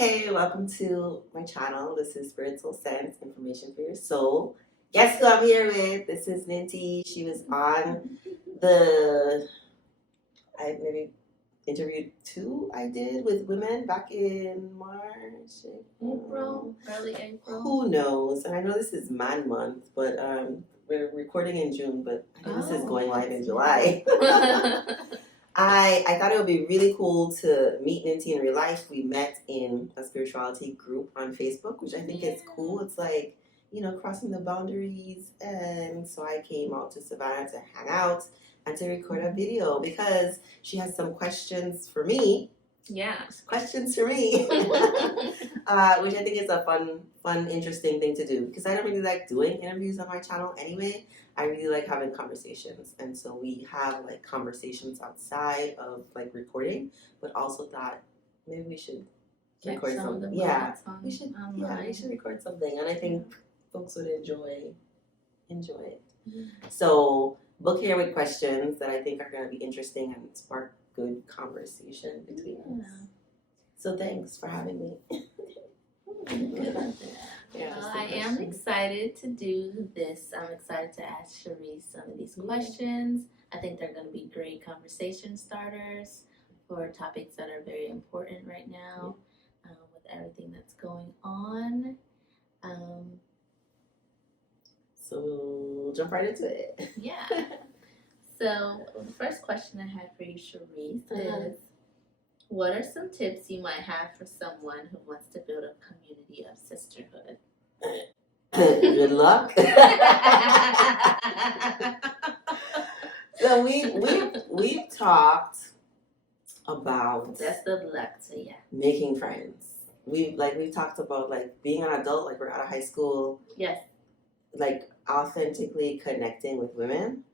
Hey, welcome to my channel. This is Spiritual Sense, Information for Your Soul. Guess who I'm here with? This is Ninti. She was on I maybe interviewed two I did with women back in March. Early April. Who knows? And I know this is Man Month, but we're recording in June, but I think this is going live in July. I thought it would be really cool to meet Ninti in real life. We met in a spirituality group on Facebook, which I think is cool. It's like, crossing the boundaries. And so I came out to Savannah to hang out and to record a video because she has some questions for me. Yeah. Questions for me. Which I think is a fun, interesting thing to do because I don't really like doing interviews on my channel anyway. I really like having conversations, and so we have like conversations outside of like recording, but also thought maybe we should record something. Yeah, we should. Yeah, we should record something, and I think folks would enjoy it. Mm-hmm. So book here with questions that I think are going to be interesting and spark good conversation between us. So thanks for having me. I am excited to do this. I'm excited to ask Cherise some of these questions. I think they're going to be great conversation starters for topics that are very important right now with everything that's going on. So we'll jump right into it. Yeah. So the first question I had for you, Cherise, is what are some tips you might have for someone who wants to build a community of sisterhood? Good luck. So we've talked about best of luck to you. Making friends. We've talked about like being an adult, like we're out of high school. Yes. Like authentically connecting with women.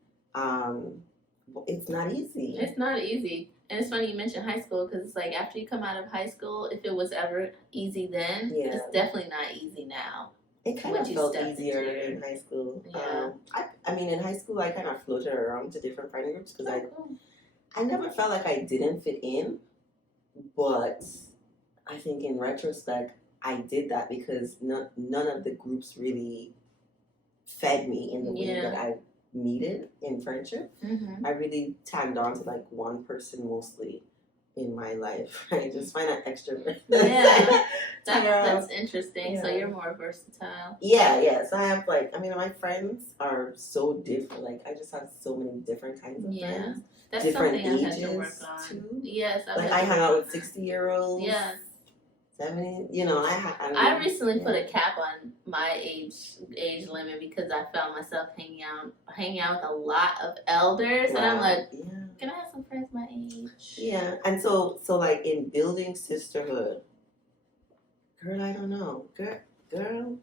It's not easy. It's not easy. And it's funny you mentioned high school because it's like after you come out of high school, if it was ever easy then, it's definitely not easy now. It kind of felt easier in high school. Yeah. I mean, in high school, I kind of floated around to different friend groups because I never felt like I didn't fit in. But I think in retrospect, I did that because none of the groups really fed me in the way that I needed in friendship. I really tagged on to like one person mostly in my life. I just find that extrovert. Yeah, that's interesting. Yeah. So you're more versatile. Yeah. So I have my friends are so different. Like I just have so many different kinds of friends. That's different something ages I had to work on. Too. Yes, I hang out with 60-year-olds. Yes. 70, I recently put a cap on my age limit because I found myself hanging out with a lot of elders, and I'm like, can I have some friends my age? Yeah, and so like in building sisterhood, girl, I don't know, girl.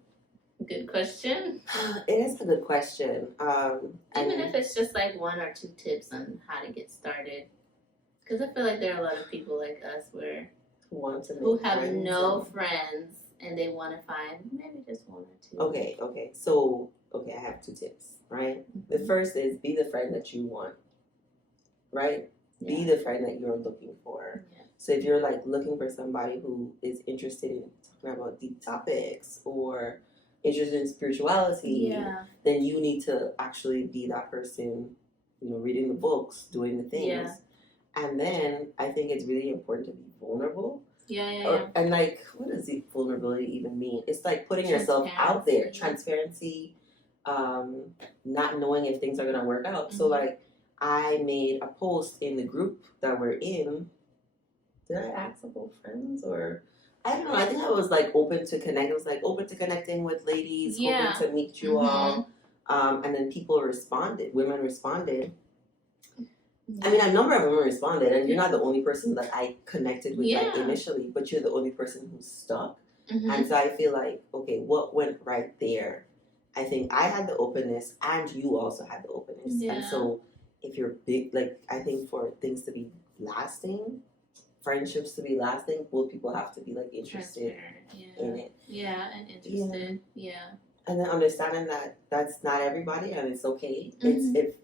Good question. It is a good question. Even if it's just like one or two tips on how to get started, because I feel like there are a lot of people like us who have no friends and they want to find maybe just one or two. Okay. So, I have two tips, right? The first is be the friend that you want, right? Yeah. Be the friend that you're looking for. Yeah. So if you're like looking for somebody who is interested in talking about deep topics or interested in spirituality, then you need to actually be that person, reading the books, doing the things. Yeah. And then I think it's really important to be vulnerable. Yeah. And like, what does the vulnerability even mean? It's like putting yourself out there, transparency, not knowing if things are going to work out. Mm-hmm. So like, I made a post in the group that we're in. Did I ask about friends or? I don't know. I think I was like open to connect. I was like open to connecting with ladies, hoping to meet you all. And then people responded. Women responded. I mean, a number of women responded, and you're not the only person that I connected with initially, but you're the only person who stuck. And so I feel like, okay, what went right there? I think I had the openness, and you also had the openness. Yeah. And so if you're big, like, I think for things to be lasting, friendships to be lasting, both people have to be, like, interested in it. Yeah, and interested. Yeah. And then understanding that that's not everybody, and it's okay. It's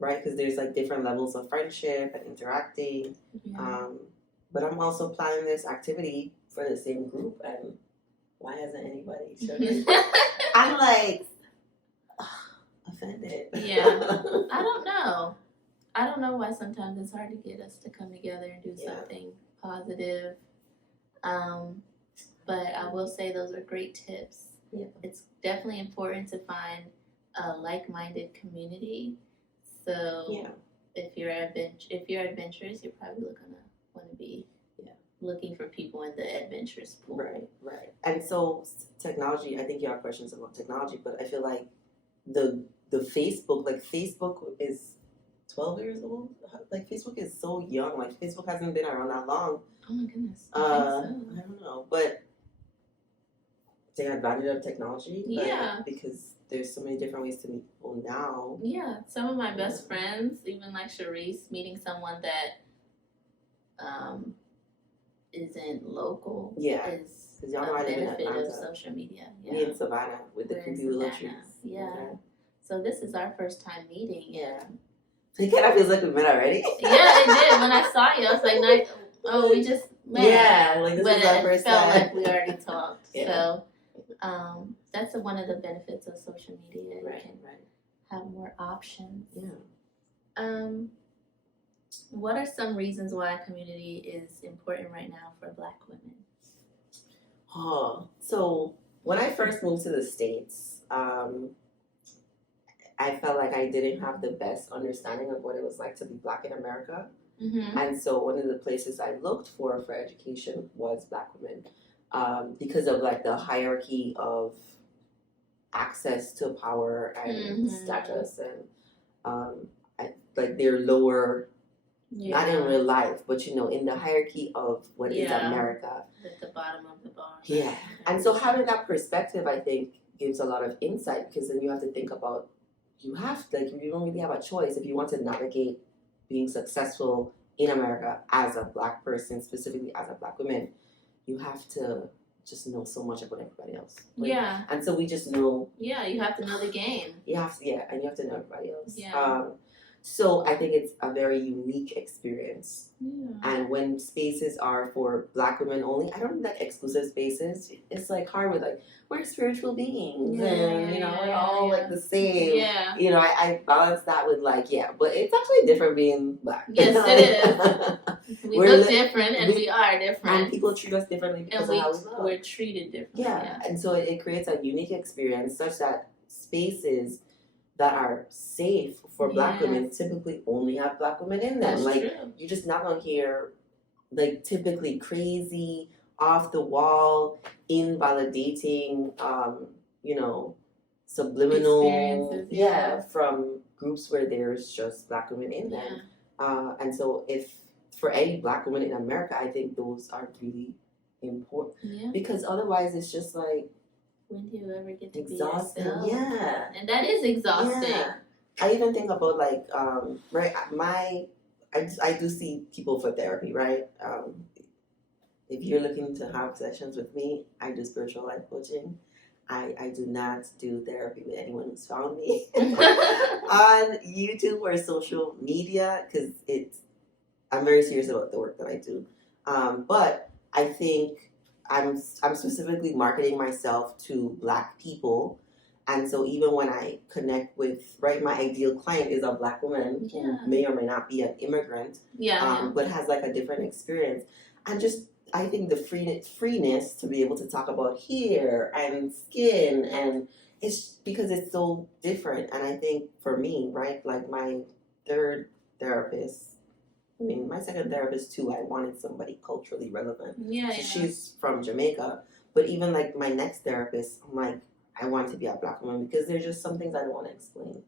right? Because there's like different levels of friendship and interacting. Yeah. But I'm also planning this activity for the same group, and why hasn't anybody shown it? I'm like offended. Yeah. I don't know why sometimes it's hard to get us to come together and do something positive. But I will say those are great tips. Yeah. It's definitely important to find a like-minded community. So if you're adventurous, you're probably gonna want to be looking for people in the adventurous pool. Right. And so technology, I think you have questions about technology, but I feel like the Facebook is 12 years old. Like Facebook is so young. Like Facebook hasn't been around that long. Oh my goodness. I don't know, but take advantage of technology. Because there's so many different ways to meet people now. Yeah, some of my best friends, even like Sharice, meeting someone that isn't local is because y'all a know I live in benefit of Atlanta. social media. Me in Savannah with the creepy willow trees. Yeah. So this is our first time meeting. Yeah. It kind of feels like we met already. Yeah, it did. When I saw you, I was like, nice. Oh, we just met. Yeah, like this is our first time. But it felt like we already talked. Yeah. So that's one of the benefits of social media. Right. You can have more options. Yeah. What are some reasons why a community is important right now for Black women? So when I first moved to the States, I felt like I didn't have the best understanding of what it was like to be Black in America. Mm-hmm. And so one of the places I looked for education was Black women, because of like the hierarchy of access to power and status, and like they're lower, not in real life, but in the hierarchy of what is America. At the bottom of the bar. Yeah. And so having that perspective, I think, gives a lot of insight, because then you have to think about, you don't really have a choice if you want to navigate being successful in America as a Black person, specifically as a Black woman. You have to just know so much about everybody else. And so we just know. Yeah, you have to know the game. And you have to know everybody else. Yeah. So I think it's a very unique experience. Yeah. And when spaces are for Black women only, I don't like exclusive spaces. It's like hard with like, we're spiritual beings and we're all like the same. Yeah. I balance that with like, but it's actually different being Black. Yes, it is. We look different and we are different. And people treat us differently because of how we look. We're treated differently. Yeah. And so it creates a unique experience such that spaces that are safe for Black women typically only have Black women in them. That's true. You're just not gonna hear like typically crazy, off the wall, invalidating, subliminal, from groups where there's just Black women in them. And so if for any Black woman in America, I think those are really important. Yeah. Because otherwise it's just like, when do you ever get to exhausting. be yourself? Yeah. And that is exhausting. Yeah. I even think about like, I do see people for therapy, right? If you're looking to have sessions with me, I do spiritual life coaching. I do not do therapy with anyone who's found me on YouTube or social media, because I'm very serious about the work that I do. But I think I'm specifically marketing myself to Black people, and so even when I connect with my ideal client is a Black woman who may or may not be an immigrant, but has like a different experience, and just I think the freeness to be able to talk about hair and skin, and it's because it's so different. And I think for me, like my third therapist. My second therapist too, I wanted somebody culturally relevant. Yeah. She's from Jamaica. But even like my next therapist, I'm like, I want to be a Black woman because there's just some things I don't want to explain.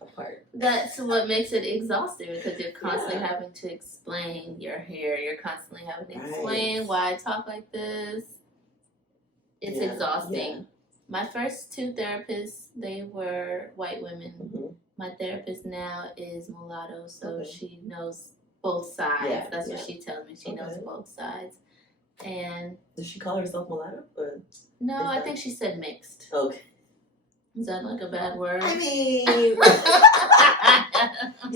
Apart. That's what makes it exhausting, because you're constantly having to explain your hair. You're constantly having to explain why I talk like this. It's exhausting. Yeah. My first two therapists, they were white women. Mm-hmm. My therapist now is mulatto, so she knows both sides. That's what she tells me. She knows both sides. And does she call herself mulatto? Or no, I think she said mixed. Okay. Is that like a bad word? I mean, do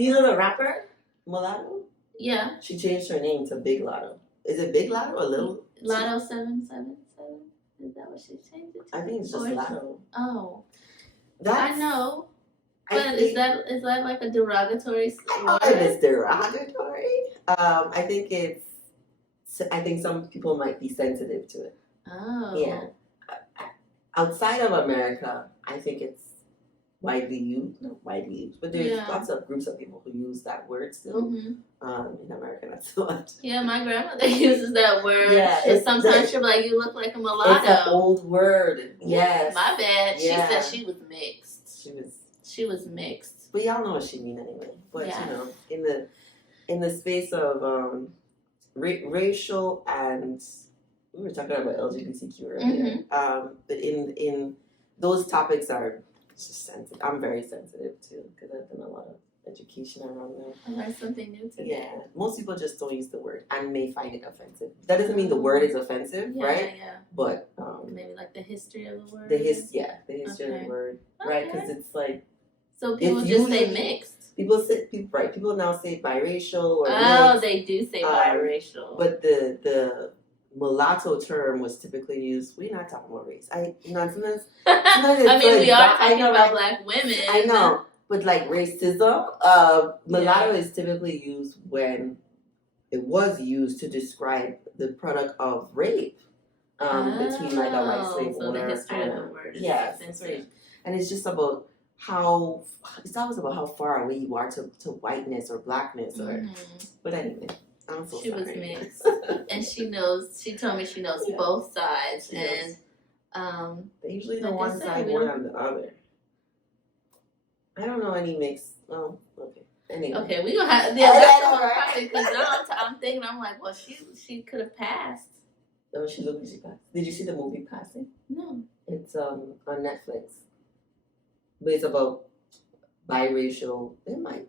you know the rapper Mulatto? Yeah. She changed her name to Big Lotto. Is it Big Lotto or Little? Lotto 777? Is that what she changed it to? I think it's just Lotto. Oh. That's, I know. I But think, is that like a derogatory I don't word? know if it's derogatory. I think some people might be sensitive to it. Oh. Yeah. Outside of America, I think it's widely used, not widely used, but there's lots of groups of people who use that word still. In America, not so much. Yeah, my grandmother uses that word. Yeah, sometimes she'll be like, "You look like a mulatto." It's an old word. Yes. My bad. Yeah. She said she was mixed. She was mixed. But y'all know what she mean anyway. But you know, in the space of racial and we were talking about LGBTQ earlier. But in those topics are just sensitive. I'm very sensitive too because I've done a lot of education around them. I learned something new today. Yeah, most people just don't use the word and may find it offensive. That doesn't mean the word is offensive, right? Yeah. But maybe like the history of the word. The history of the word, right? Because it's like so people just say mixed. People now say biracial or mixed. They do say biracial. But the mulatto term was typically used. We're not talking about race. Sometimes I mean, we are talking about Black women. I know, but like racism, mulatto is typically used when it was used to describe the product of rape between like a white slave owner. So the history of the word. Yes, and it's just about it's always about how far away you are to whiteness or blackness or. But anyway. I'm so she sorry. was mixed, and she told me she knows both sides, and they usually know one side more than the other. I don't know any mixed. Oh, okay. Anyway. Okay, we gonna have that's the problem because I'm thinking I'm like, well, she could have passed. Oh, she looked like she passed. Did you see the movie Passing? No. It's on Netflix, but it's about biracial. They might.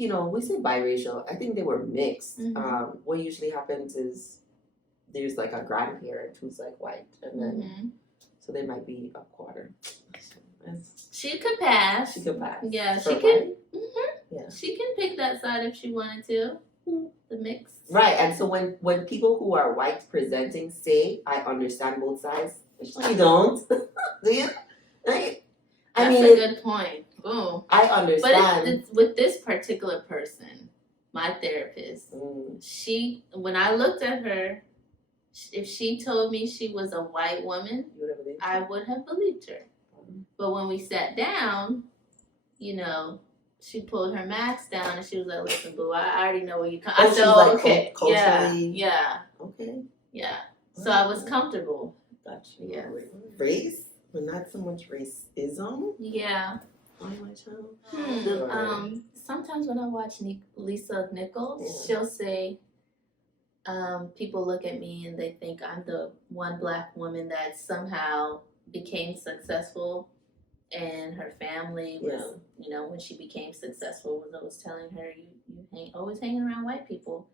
We say biracial. I think they were mixed. What usually happens is there's like a grandparent who's like white, and then so they might be a quarter. She could pass. Yeah, she can. Yeah, she can pick that side if she wanted to. The mix. Right, and so when people who are white presenting say, "I understand both sides," you don't. Do you? Right? That's a good point. Ooh. I understand. But it's with this particular person, my therapist, when I looked at her, if she told me she was a white woman, I would have believed her. But when we sat down, she pulled her mask down and she was like, "Listen, boo, I already know where you come." I said, "Okay, culturally, okay, yeah." So I was comfortable. Gotcha. Yeah. Race, but not so much racism. Yeah. On my channel. Sometimes when I watch Lisa Nichols, she'll say, people look at me and they think I'm the one Black woman that somehow became successful, and her family was, when she became successful, was always telling her, you always hanging around white people.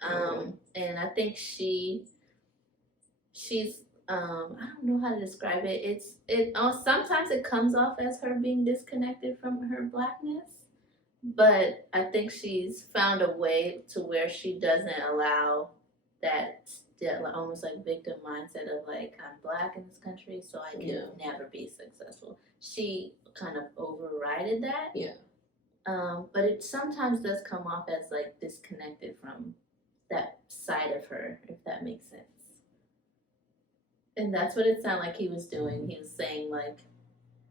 And I think she's I don't know how to describe it. Sometimes it comes off as her being disconnected from her Blackness, but I think she's found a way to where she doesn't allow that almost like victim mindset of like, I'm Black in this country, so I can never be successful. She kind of overrided that. Yeah. But it sometimes does come off as like disconnected from that side of her, if that makes sense. And that's what it sounded like he was doing. He was saying, like,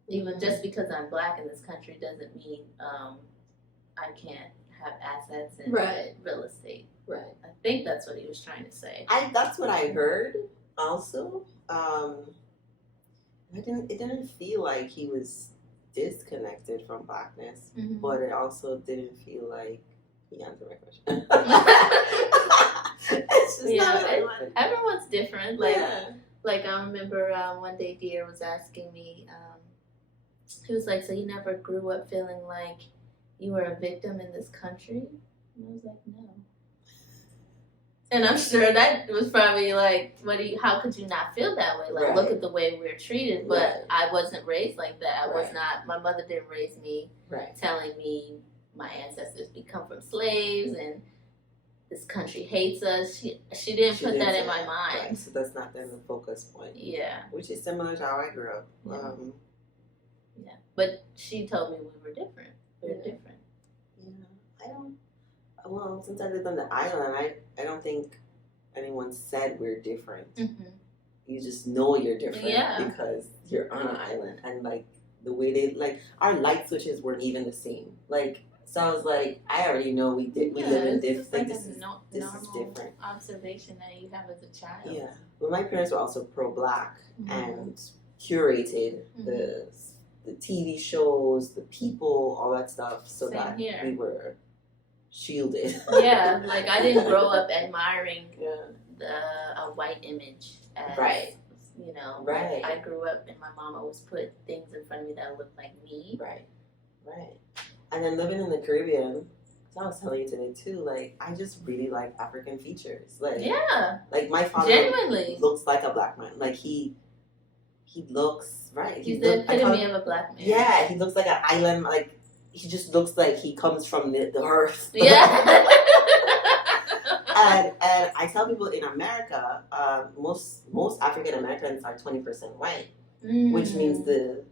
even just because I'm Black in this country doesn't mean I can't have assets and real estate. Right. I think that's what he was trying to say. That's what I heard also. It didn't feel like he was disconnected from Blackness, but it also didn't feel like he answered my question. It's just not everyone's different. Like I remember one day Dear was asking me, he was like, so you never grew up feeling like you were a victim in this country? And I was like, no. And I'm sure that was probably like, how could you not feel that way? Like, look at the way we're treated. But I wasn't raised like that. I was not, my mother didn't raise me telling me my ancestors come from slaves. And this country hates us. She didn't put that in my mind. Right. So that's not then the focus point. Yeah. Which is similar to how I grew up. Yeah. Yeah. But she told me we were different. We're different. Yeah. I don't. Well, since I lived on the island, I don't think anyone said we're different. Mm-hmm. You just know you're different because you're on an island, and like the way they like our light switches weren't even the same. Like, so I was like, I already know we live in different. Like, this is different. Observation that you have as a child. Yeah, but my parents were also pro-black and curated the TV shows, the people, all that stuff, so that we were shielded. Yeah, like I didn't grow up admiring a white image. As, you know, right. I grew up and my mom always put things in front of me that looked like me. Right. And then living in the Caribbean, so I was telling you today too, like I just really like African features. Like like my father genuinely looks like a black man. Like he looks He's the epitome of a black man. Yeah, he looks like an island. Like he just looks like he comes from the earth. Yeah. And I tell people in America, most African Americans are 20% white, which means the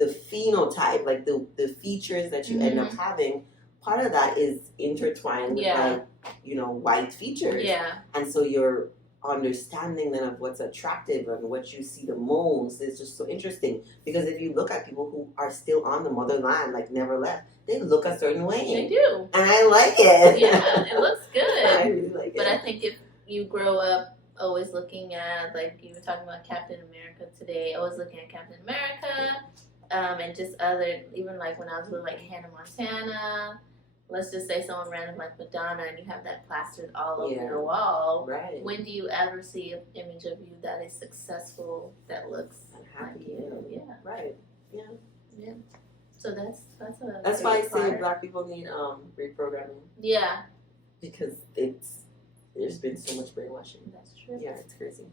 phenotype, like the features that you end up having, part of that is intertwined with like, you know, white features. Yeah. And so your understanding then of what's attractive and what you see the most is just so interesting, because if you look at people who are still on the motherland, like never left, they look a certain way. They do. And I like it. Yeah, it looks good. I really like it. But I think if you grow up always looking at, like you were talking about Captain America today, always looking at Captain America, and just other, even like when I was with like Hannah Montana, let's just say someone random like Madonna, and you have that plastered all over your wall. Right. When do you ever see an image of you that is successful, that looks happy? Like you? Yeah. Right. Yeah. Yeah. So that's why I say Black people need reprogramming. Yeah. Because there's been so much brainwashing. That's true. Yeah, it's crazy.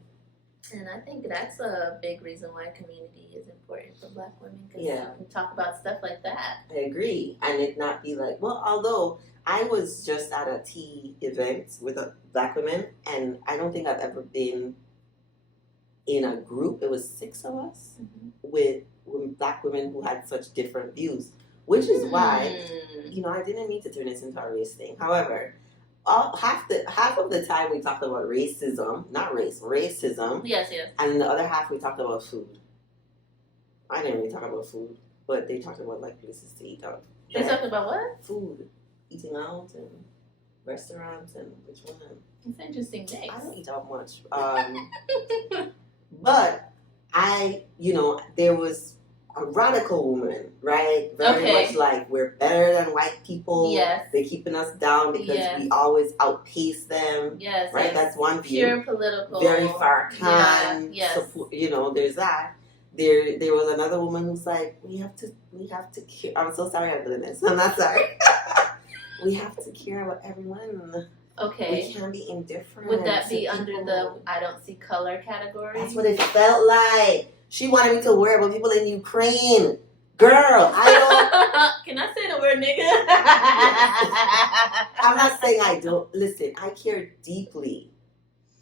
And I think that's a big reason why community is important for Black women, because you can talk about stuff like that. I agree. And it not be like, well, although I was just at a tea event with Black women, and I don't think I've ever been in a group, it was 6 of us, with Black women who had such different views, which is why, you know, I didn't mean to turn this into a race thing. However, half of the time we talked about racism, not racism. Yes. And the other half we talked about food. I didn't really talk about food, but they talked about like places to eat out. They talked about what? Food, eating out, and restaurants, and which one. It's an interesting mix. I don't eat out much, but there was a radical woman, right? Very much like, we're better than white people. Yes. They're keeping us down because we always outpace them. Yes. Right? That's one view. Pure political. Very Farrakhan. Yes. Support, there's that. There was another woman who's like, we have to care. I'm so sorry I'm doing this. I'm not sorry. We have to care about everyone. Okay. We can't be indifferent. Would that be under the I don't see color category? That's what it felt like. She wanted me to worry about people in Ukraine. Girl, I don't. Can I say the word nigga? I'm not saying I don't. Listen, I care deeply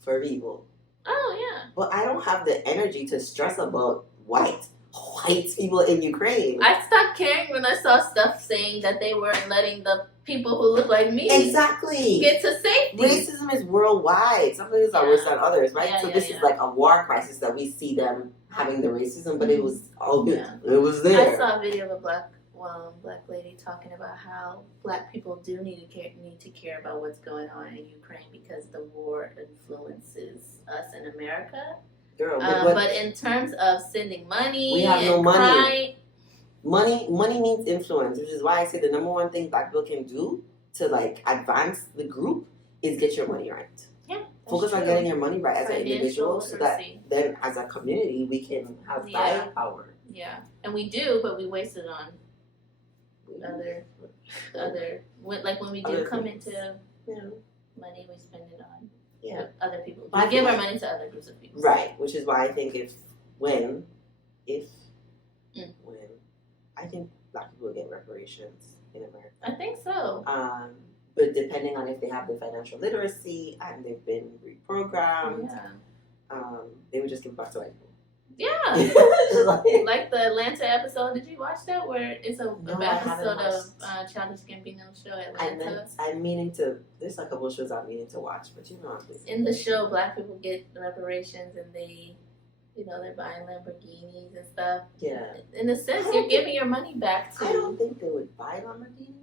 for people. Oh, yeah. But I don't have the energy to stress about white people in Ukraine. I stopped caring when I saw stuff saying that they weren't letting the people who look like me get to safety. Racism is worldwide. Some things are worse than others, right? This is like a war crisis that we see them having the racism, but it was all good. Yeah. It was there. I saw a video of a black lady talking about how Black people do need to care about what's going on in Ukraine because the war influences us in America. Girl, but in terms of sending money, we have no money. Money means influence, which is why I say the number one thing Black people can do to like advance the group is get your money right. Yeah. Focus on getting your money right as an individual, so that then as a community we can have buying power. Yeah, and we do, but we waste it on other like when we do come into money, we spend it on other people. We give our money to other groups of people. Right, which is why I think when I think Black people get reparations in America. I think so. but depending on if they have the financial literacy and they've been reprogrammed, they would just give back to white people. Yeah. Like the Atlanta episode. Did you watch that? Where it's an episode of Childish Gambino's show Atlanta. I'm meaning to. There's a couple of shows I'm meaning to watch, but you know I'm busy. In the show, black people get reparations, and they, they're buying Lamborghinis and stuff. Yeah. In a sense, you're giving your money back to. I don't think they would buy Lamborghinis.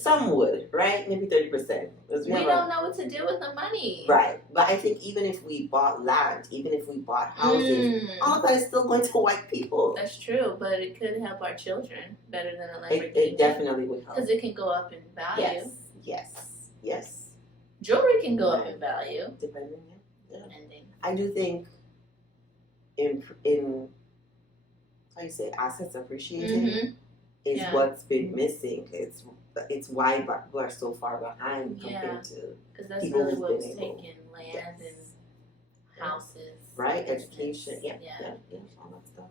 Some would, right? Maybe 30%. We don't know what to do with the money. Right. But I think even if we bought land, even if we bought houses, all of that is still going to white people. That's true, but it could help our children better than a Lamborghini. It definitely would help. Because it can go up in value. Yes. Jewelry can go up in value. Depending. I do think in how you say, assets appreciating is what's been missing. It's why black people are so far behind compared to because that's really what's taken land and houses, right? Education, all that stuff.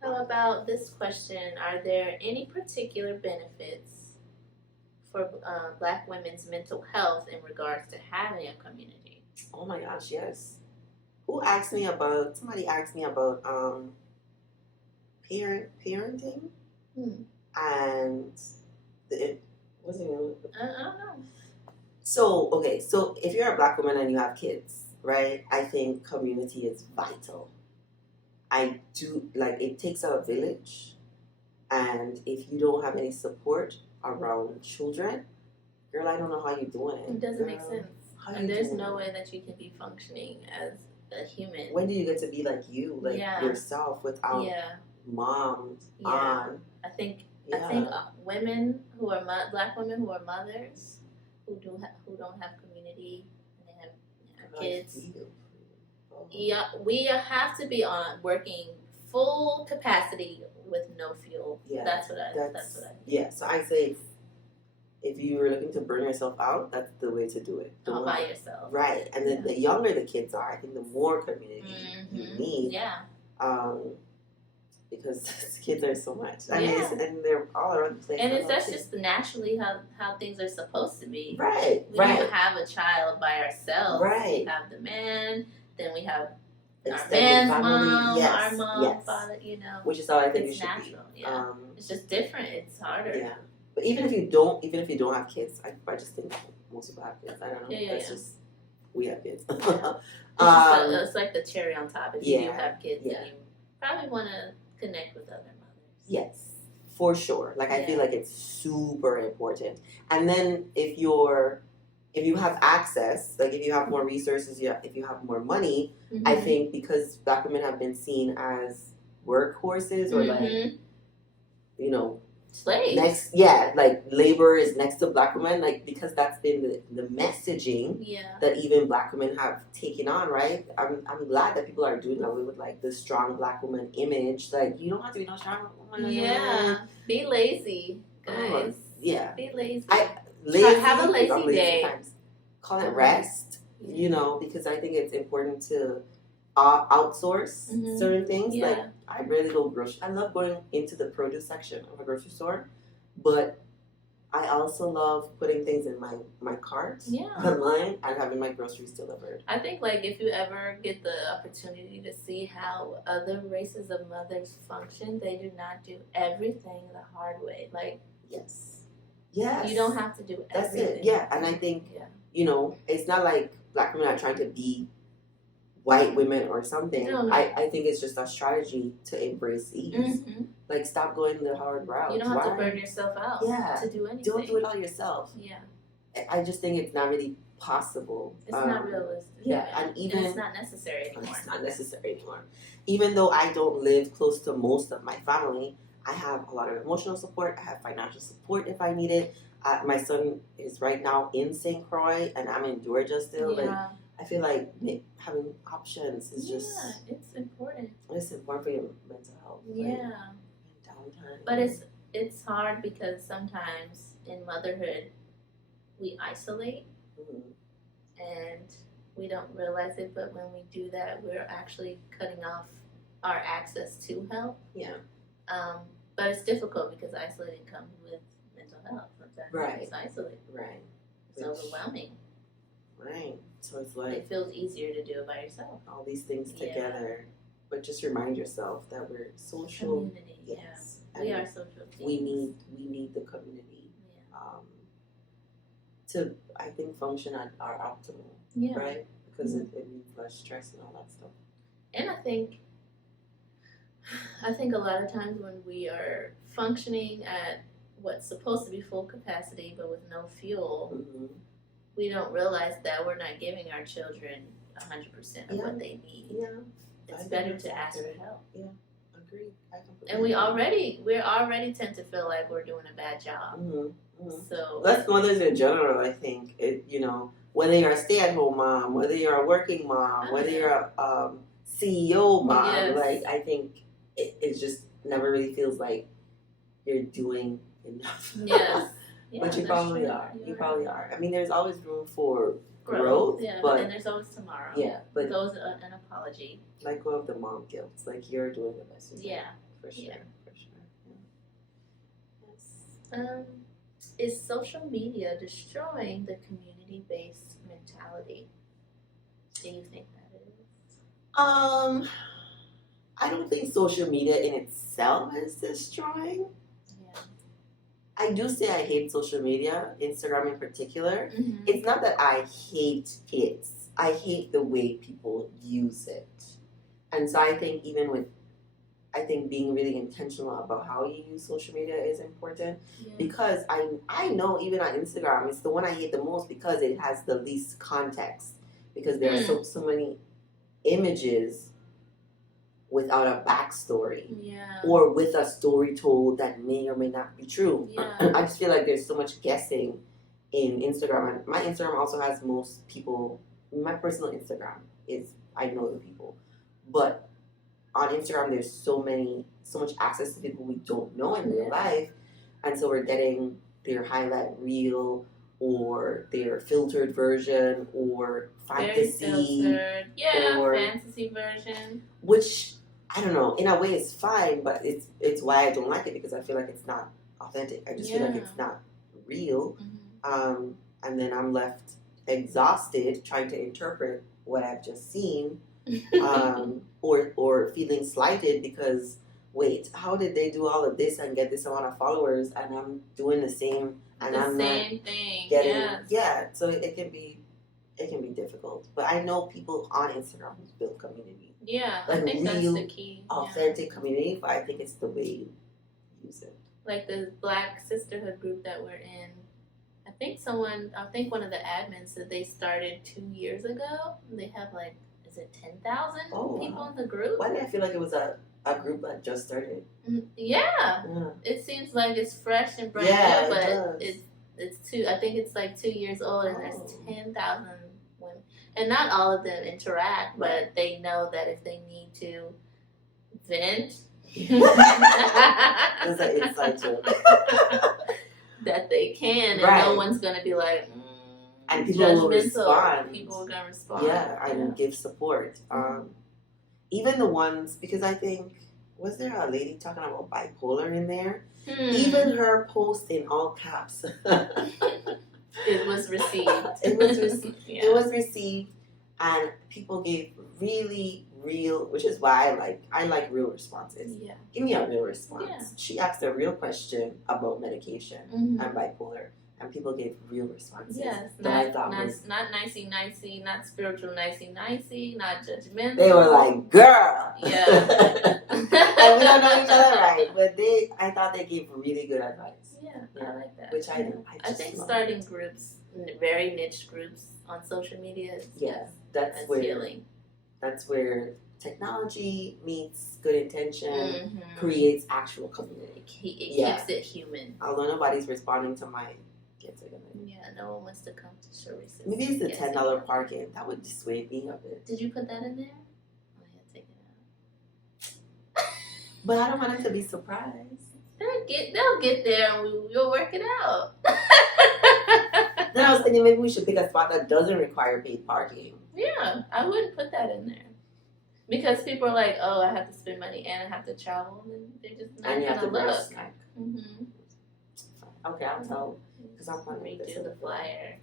How about this question? Are there any particular benefits for black women's mental health in regards to having a community? Oh my gosh, yes. Somebody asked me about parenting. And what's the name? I don't know. So if you're a black woman and you have kids, right? I think community is vital. I do it takes a village, and if you don't have any support around children, girl, I don't know how you're doing it. It doesn't make sense. And there's no way that you can be functioning as a human. When do you get to be like you, yourself, without mom, aunt? I think women who are black women who are mothers who don't have community and they have kids. Yeah, we have to be working full capacity with no fuel. Yeah, that's what I. Yeah, so I say if you were looking to burn yourself out, that's the way to do it. All by yourself. Right, and then the younger the kids are, I think the more community you need. Yeah. Because kids are so much. I mean, and they're all around the place. And that's just naturally how things are supposed to be. Right, we don't have a child by ourselves. Right. We have the man, then we have extended our man's family. mom, our mom, father, Which is how I think it's it should natural. be. Yeah. It's just different. It's harder. Yeah. But even if you don't have kids, I just think most people have kids. I don't know. Yeah. Just we have kids. It's like the cherry on top. If you do have kids, then you probably want to connect with other mothers. Yes, for sure. I feel like it's super important. And then if you have access, if you have more resources, if you have more money, I think because black women have been seen as workhorses or slaves. Labor is next to black women, because that's been the messaging that even black women have taken on, right? I'm glad that people are doing away with the strong black woman image. You don't have to be no strong woman. Yeah. Be lazy, guys. Be lazy. Have a lazy day. Sometimes. Call it rest, because I think it's important to outsource certain things. I rarely go grocery. I love going into the produce section of a grocery store, but I also love putting things in my cart online and having my groceries delivered. I think if you ever get the opportunity to see how other races of mothers function, they do not do everything the hard way. Yes, you don't have to do everything. That's it. Yeah, and I think it's not like black women are trying to be white women or something. No. I think it's just a strategy to embrace ease. Stop going the hard route. You don't have to burn yourself out to do anything. Don't do it all yourself. Yeah. I just think it's not really possible. It's not realistic. Yeah, and it's not necessary anymore. It's not necessary anymore. Even though I don't live close to most of my family, I have a lot of emotional support. I have financial support if I need it. My son is right now in St. Croix, and I'm in Georgia still. Yeah. I feel like having options is just... it's important. It's important for your mental health. Yeah. Downtime. But it's hard because sometimes in motherhood, we isolate. And we don't realize it, but when we do that, we're actually cutting off our access to help. Yeah. But it's difficult because isolating comes with mental health. sometimes. Right. It's isolating. Right. It's overwhelming. Right. So it's It like feels easier to do it by yourself. all these things Yeah. together, but just remind yourself that we're social. Community. Yes. Yeah. We are social beings. We need the community. Yeah. To I think function at our optimal. Yeah. Right? Because it means less stress and all that stuff. And I think a lot of times when we are functioning at what's supposed to be full capacity but with no fuel, we don't realize that we're not giving our children 100% of what they need. Yeah. It's better to ask for help. Yeah. Agreed. And we already tend to feel like we're doing a bad job. So that's mothers in general. I think whether you're a stay-at-home mom, whether you're a working mom, whether you're a CEO mom, like I think it just never really feels like you're doing enough. Yes. Yeah, but you probably are. You probably are. I mean, there's always room for growth. Yeah, but and there's always tomorrow. Yeah, but there's an apology. Let go of the mom guilt. It's like you're doing the best you can. Yeah. For sure. Yeah. For sure. Yes. Is social media destroying the community-based mentality? Do you think that is? I don't think social media in itself is destroying. Yeah. I do say I hate social media, Instagram in particular. Mm-hmm. It's not that I hate it. I hate the way people use it. And so I think being really intentional about how you use social media is important because I know even on Instagram, it's the one I hate the most because it has the least context. Because there are so many images without a backstory or with a story told that may or may not be true. I just feel like there's so much guessing in Instagram. And my Instagram also has most people. My personal Instagram is I know the people, but on Instagram there's so much access to people we don't know in real life, and so we're getting their highlight reel or their filtered version or fantasy or fantasy version, which I don't know, in a way it's fine, but it's why I don't like it, because I feel like it's not authentic. I just feel like it's not real. And then I'm left exhausted trying to interpret what I've just seen, or feeling slighted because wait, how did they do all of this and get this amount of followers and I'm doing the same and I'm not thing getting so it can be difficult. But I know people on Instagram who build community. Yeah, like I think real, that's the key. Authentic community, but I think it's the way you use it. Like the Black Sisterhood group that we're in. I think one of the admins said they started 2 years ago. They have like, is it 10,000 people in the group? Why did I feel like it was a group that just started? Yeah. It seems like it's fresh and brand new, but I think it's like 2 years old, and there's 10,000 women, and not all of them interact, but they know that if they need to vent, that's an inside joke. that they can, and no one's gonna be like, and people will respond. People are gonna respond. And give support. Even the ones, because I think, was there a lady talking about bipolar in there? Even her post in all caps. It was received. It was received, and people gave really real, which is why I like real responses. Yeah. Give me a real response. Yeah. She asked a real question about medication and bipolar, and people gave real responses. Yes, not nicey, not spiritual nicey, not judgmental. They were like, girl. Yeah. And we don't know each other right, but I thought they gave really good advice. Yeah, I like that. Which I think starting groups, very niche groups on social media is that's where technology meets good intention, creates actual community. It keeps it human. Although nobody's responding to my get together. Yeah, no one wants to come to Sharice's. Maybe it's the $10 parking. That would dissuade me a bit. Did you put that in there? Oh yeah, take it out. But I don't want them to be surprised. They'll get there and we'll work it out. Then I was thinking maybe we should pick a spot that doesn't require paid parking. Yeah, I wouldn't put that in there. Because people are like, oh, I have to spend money and I have to travel, and they're just not and you have to look. snack. Okay, I'll tell Because I'm planning to redo the flyer.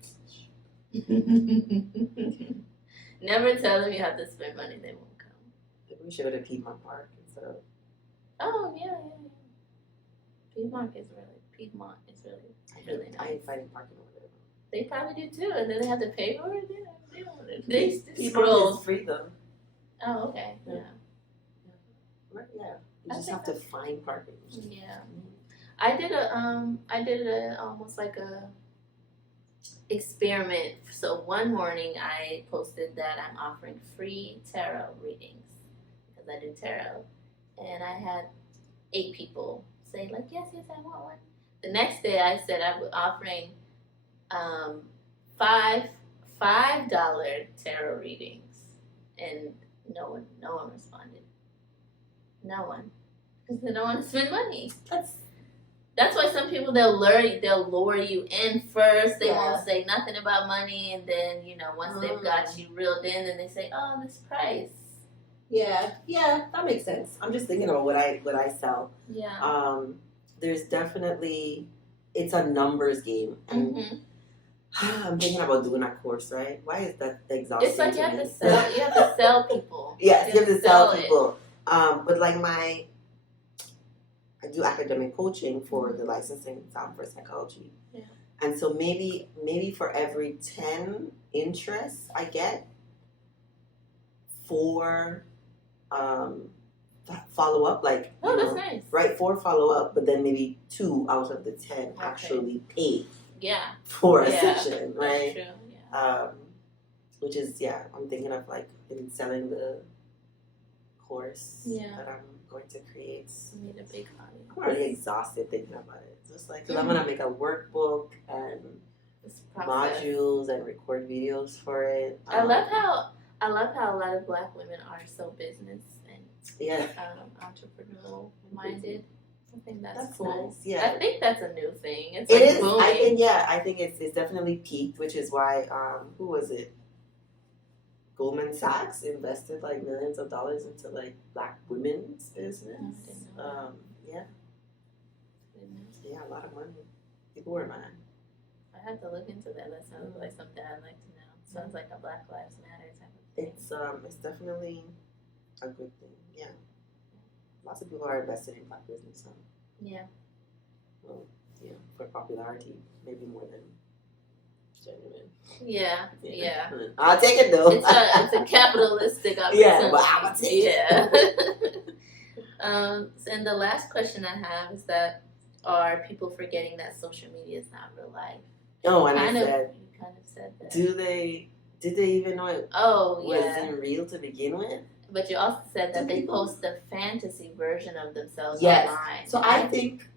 Never tell them you have to spend money; they won't come. Maybe we should go to Piedmont Park instead of. Oh yeah. Piedmont is really nice. I ain't fighting parking over there. They probably do too, and then they have to pay for it. They don't. They Piedmont scroll. is free though. Oh, okay. Yeah. Right, yeah. You I just think have to find parking. Yeah. I did a almost like a experiment. So one morning I posted that I'm offering free tarot readings because I do tarot, and I had 8 people say like, yes, I want one. The next day I said I was offering $5 tarot readings, and no one responded. No one, because they don't want to spend money. That's why some people they'll lure you in first. They won't say nothing about money, and then once they've got you reeled in, then they say, "Oh, this price." Yeah, that makes sense. I'm just thinking about what I sell. Yeah. There's definitely it's a numbers game, and I'm thinking about doing a course. Right? Why is that exhausting? It's like you have to sell people. Yes, you have to sell people. But like I do academic coaching for the licensing exam for psychology. Yeah. And so maybe for every 10 interests I get, 4 follow up, like that's nice. Right, 4 follow up, but then maybe 2 out of the 10 actually pay. Yeah. For a session, right? That's true. Yeah. Which is I'm thinking of like in selling the course that I'm going to create. You need a big audience. I'm already exhausted thinking about it. Just like, because I'm gonna make a workbook and modules and record videos for it. I love how a lot of Black women are so business and entrepreneurial minded. I think that's cool. Nice. Yeah, I think that's a new thing. It is. Booming. I think it's definitely peaked, which is why who was it? Goldman Sachs invested like millions of dollars into like Black women's business. Yeah, a lot of money. People were mad. I have to look into that. That sounds like something I'd like to know. Sounds like a Black Lives Matter type of thing. It's definitely a good thing. Yeah, lots of people are invested in Black business. Yeah. Well, for popularity, maybe more than genuine. Yeah. I'll take it though. It's a capitalistic opportunity. Yeah, but I'm gonna take it. And the last question I have is that are people forgetting that social media is not real life? Oh, and you kind of said that. Did they even know it wasn't real to begin with? But you also said that they post the fantasy version of themselves online. So I think.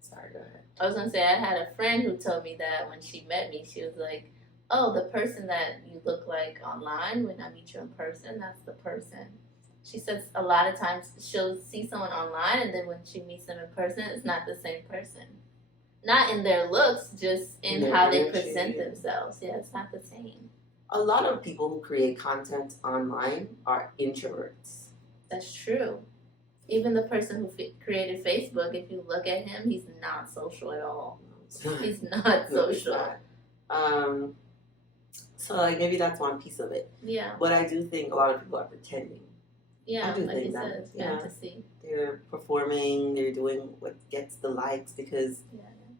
Sorry, go ahead. I was gonna say I had a friend who told me that when she met me, she was like, "Oh, the person that you look like online, when I meet you in person, that's the person." She says a lot of times she'll see someone online, and then when she meets them in person, it's not the same person. Not in their looks, just in how they present themselves. Yeah, it's not the same. A lot of people who create content online are introverts. That's true. Even the person who created Facebook, if you look at him, he's not social at all. He's not social. So like maybe that's one piece of it. Yeah. But I do think a lot of people are pretending. Yeah, I do like think you that. said, it's fantasy. They're performing, they're doing what gets the likes because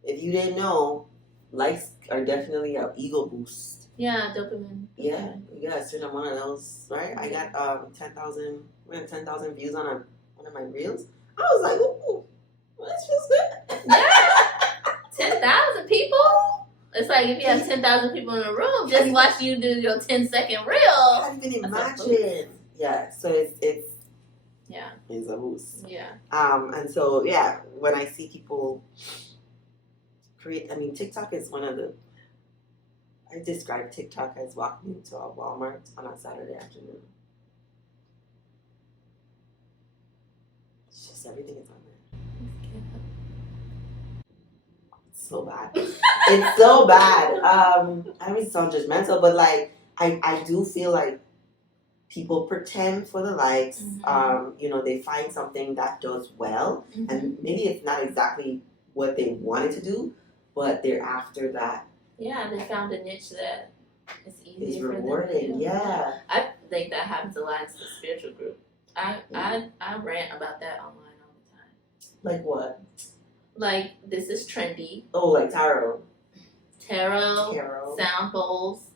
if you didn't know, likes are definitely an ego boost. Yeah, dopamine. Yeah, you gotta turn on one of those, right? I got 10,000 views on one of my reels. I was like, ooh, this feels good. Yeah. 10,000 people? It's like if you have 10,000 people in a room, just watch you do your 10-second reel. I can't even imagine. Yeah, so it's it's a boost. Yeah. And so when I see people create, TikTok is one of the. I describe TikTok as walking into a Walmart on a Saturday afternoon. It's just everything is on there. It's so bad. It's so bad. I don't mean to sound judgmental, but like I do feel like people pretend for the likes. They find something that does well, and maybe it's not exactly what they wanted to do, but they're after that. Yeah, they found a niche that is easy It's for them to rewarding. do. Yeah. I think that happens a lot in the spiritual group. I rant about that online all the time. Like what? Like, this is trendy. Oh, like tarot. Tarot. Sound bowls,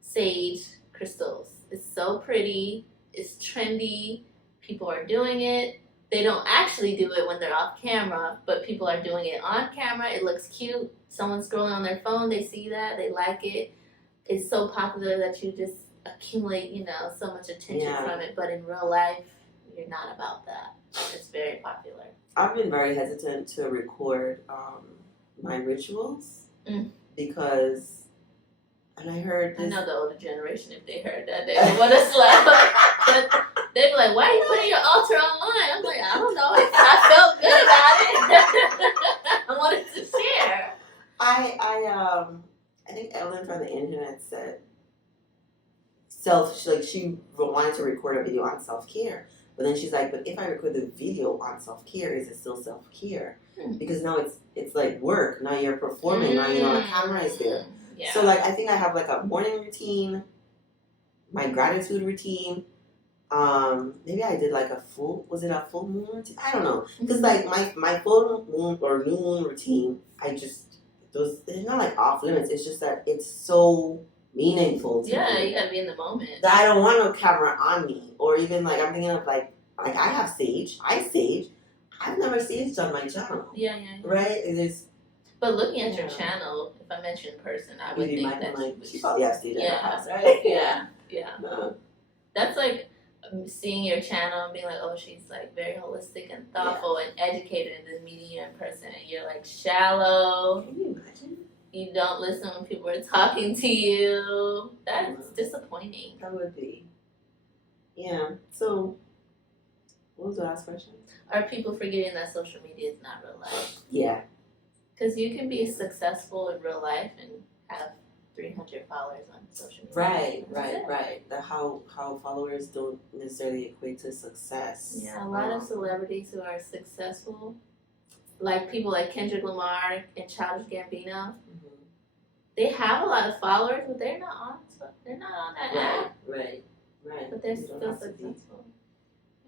sage, crystals. It's so pretty. It's trendy. People are doing it. They don't actually do it when they're off camera, but people are doing it on camera. It looks cute. Someone's scrolling on their phone. They see that. They like it. It's so popular that you just accumulate, so much attention from it. But in real life, you're not about that. It's very popular. I've been very hesitant to record my rituals because, and I heard this. I know the older generation, if they heard that, they would want to slap. But they'd be like, "Why are you putting your altar online?" I'm like, I don't know. I felt good about it. I wanted to share. I think Evelyn from the internet said she wanted to record a video on self-care, but then she's like, but if I record the video on self-care, is it still self-care? Because now it's like work. Now you're performing. Now the camera is there. Yeah. So like I think I have like a morning routine, my gratitude routine. Maybe I did like a full moon routine? I don't know. Because like my full moon or new moon routine, they're not like off limits. It's just that it's so meaningful to me. Yeah, you gotta be in the moment. That I don't want no camera on me. Or even like I'm thinking of like I have sage. I sage. I've never saged on my channel. Yeah. Right? It is. But looking at your channel, if I met you in person, I would think that she probably has stage at her house, right? Yeah. That's like seeing your channel and being like, oh, she's like very holistic and thoughtful and educated, and then meeting you in person and you're like shallow. Can you imagine? You don't listen when people are talking to you. That's disappointing. That would be. Yeah. So, what was the last question? Are people forgetting that social media is not real life? Yeah. Because you can be successful in real life and have 300 followers on social media. Right. How followers don't necessarily equate to success. Yeah, a lot of celebrities who are successful, like people like Kendrick Lamar and Childish Gambino, they have a lot of followers, but they're not on that app. Right. But they're still successful.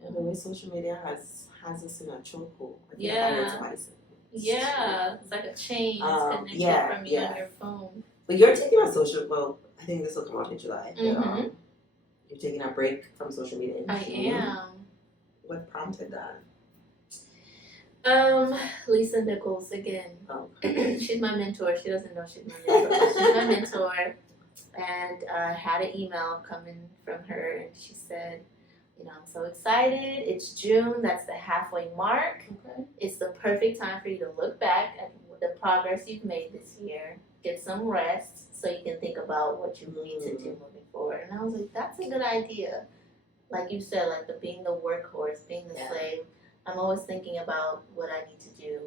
Yeah, the way social media has us in a chokehold. Yeah, it's like a chain. It's connected from you on your phone. But you're taking a social. Well, I think this will come out in July. But, you're taking a break from social media. I am. What prompted that? Lisa Nichols again. Oh. She's my mentor. She doesn't know she's my mentor. She's my mentor. And I had an email coming from her, and she said, I'm so excited. It's June. That's the halfway mark. Okay. It's the perfect time for you to look back at the progress you've made this year, get some rest so you can think about what you need to do moving forward. And I was like, that's a good idea. Like you said, like being the workhorse, being the slave. I'm always thinking about what I need to do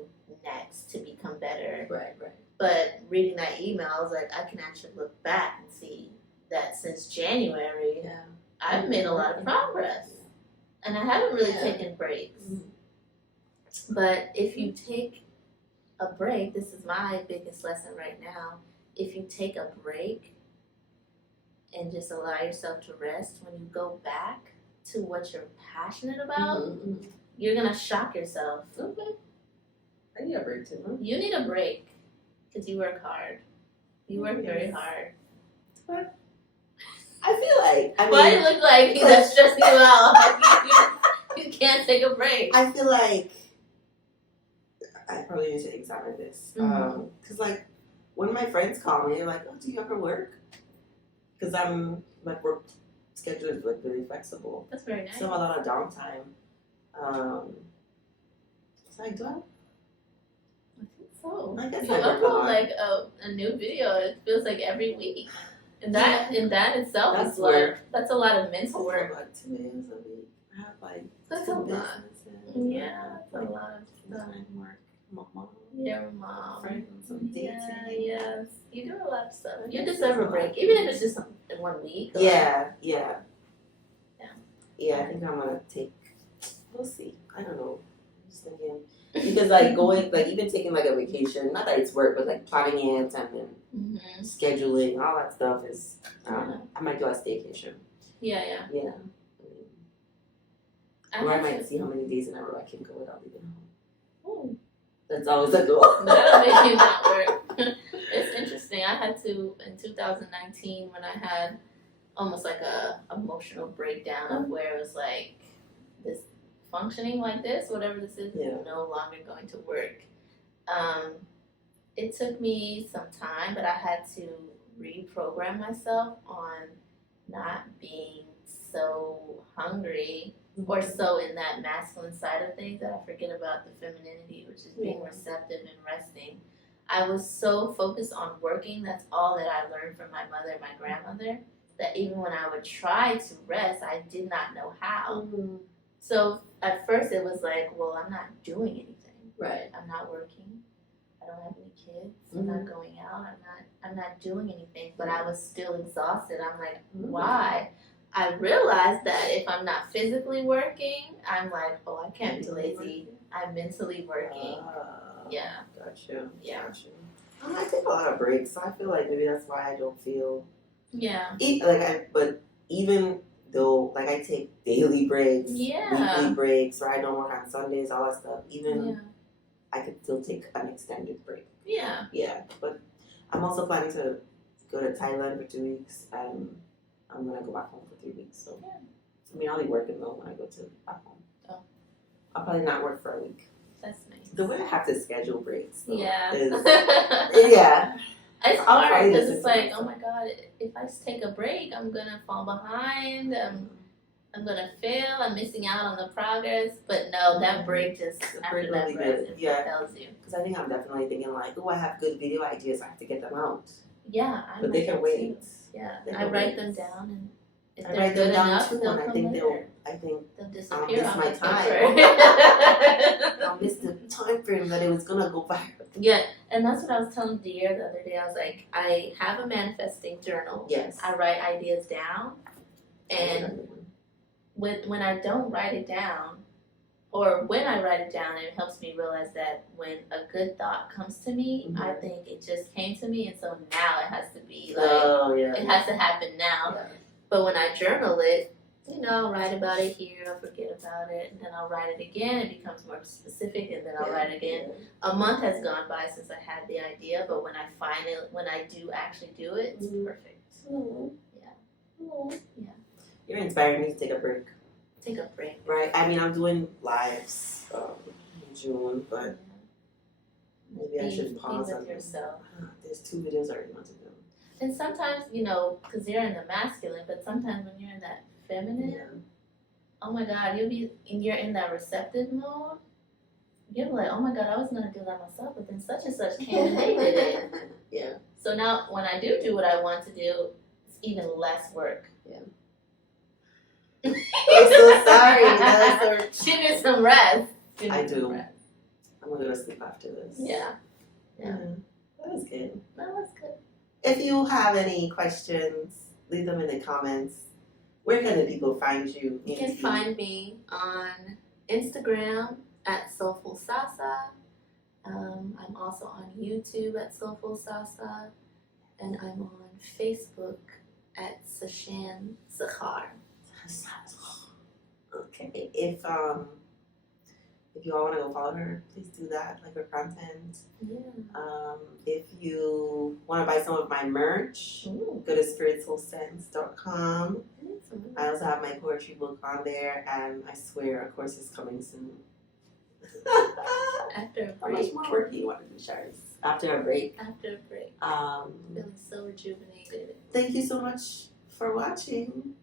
next to become better. Right. But reading that email, I was like, I can actually look back and see that since January, I've made a lot of progress. And I haven't really taken breaks. But if you take a break, this is my biggest lesson right now. If you take a break and just allow yourself to rest, when you go back to what you're passionate about, you're going to shock yourself. Okay. I need a break too. Huh? You need a break because you work hard. You work very hard. I feel like. Why do you look like that's stressing you out? You can't take a break. I feel like I probably need to examine this. Because, like, when my friends call me, they're like, oh, do you ever work? Because my work schedule is like really flexible. That's very nice. So I have a lot of downtime. It's like, do I? I think so. I guess you I work a lot. upload like a new video. It feels like every week. And that itself That's is like work. That's a lot of mental work. Like 2 days a week. I have like That's a lot. Yeah, that's a lot of stuff. Work. Mom. Your mom. Friends and dating. Yes. You do a lot of stuff. You deserve a break, even if it's just 1 week. Or Yeah, I think I'm gonna take. We'll see. I don't know. just thinking because like going like even taking like a vacation, not that it's work, but like planning it and then scheduling, all that stuff is. I might do a staycation. Yeah. Yeah. Or I might see how many days in a row I can go without leaving home. That's always a goal. That'll make you not work. It's interesting. I had to in 2019 when I had almost like a emotional breakdown of where it was like this functioning like this, whatever this is no longer going to work. It took me some time, but I had to reprogram myself on not being so hungry or so in that masculine side of things that I forget about the femininity, which is being receptive and resting. I was so focused on working, that's all that I learned from my mother and my grandmother, that even when I would try to rest, I did not know how. So at first it was like, well, I'm not doing anything. Right. I'm not working. I don't have any kids. I'm not going out. I'm not doing anything. But I was still exhausted. I'm like, why? I realized that if I'm not physically working, I'm like, oh, I can't be lazy. I'm mentally working. Yeah. Gotcha. Yeah. Gotcha. I take a lot of breaks, so I feel like maybe that's why I don't feel. Yeah. But even though like I take daily breaks, weekly breaks, or I don't work on Sundays, all that stuff. Even I could still take an extended break. Yeah. Yeah, but I'm also planning to go to Thailand for 2 weeks. I'm gonna go back home for 3 weeks. So I mean, I'll be working though when I go to back home. Oh. I'll probably not work for a week. That's nice. The way I have to schedule breaks, though, Yeah. is, It's hard because it's like, oh my god, if I take a break, I'm gonna fall behind. I'm gonna fail. I'm missing out on the progress. But no, that break just after that break, it propels you. Because I think I'm definitely thinking like, oh, I have good video ideas. I have to get them out. Yeah, but they can wait. Yeah, I write them down, and if I they're write good them down enough, too, they'll and I come think later. they'll disappear miss on my the time. paper. I'll miss the time frame that it was gonna go viral. Yeah, and that's what I was telling Dear the other day. I was like, I have a manifesting journal. Yes. I write ideas down, and when I don't write it down, or when I write it down, it helps me realize that when a good thought comes to me, I think it just came to me, and so now it has to be like, it has to happen now. Yeah. But when I journal it, I'll write about it here, I'll forget about it, and then I'll write it again, it becomes more specific, and then I'll write it again. A month has gone by since I had the idea, but when I do actually do it, it's perfect. Yeah. You're inspiring me to take a break. Take a break. Right. I mean, I'm doing lives in June, but maybe I should pause be on with yourself. There's 2 videos I already want to do. And sometimes, because you're in the masculine, but sometimes when you're in that feminine, oh my God, you're in that receptive mode. You're like, oh my God, I was gonna do that myself, but then such and such came and they did it. Yeah. So now, when I do what I want to do, it's even less work. Yeah. I'm so sorry. She needs some rest. I do. I'm gonna go to sleep after this. Yeah. That was good. That was good. If you have any questions, leave them in the comments. Where can the people find you? You can find me on Instagram at Soulful Sasa. I'm also on YouTube at Soulful Sasa. And I'm on Facebook at Sashan Zakhar. Okay. If you all want to go follow her, please do that. Like her content. Yeah. If you want to buy some of my merch, go to spiritsoulsense.com. I also have my poetry book on there, and I swear a course is coming soon. After a break. How much more work do you want to do, Sharice? After a break. After a break. Um, Feeling so rejuvenated. Thank you so much for watching.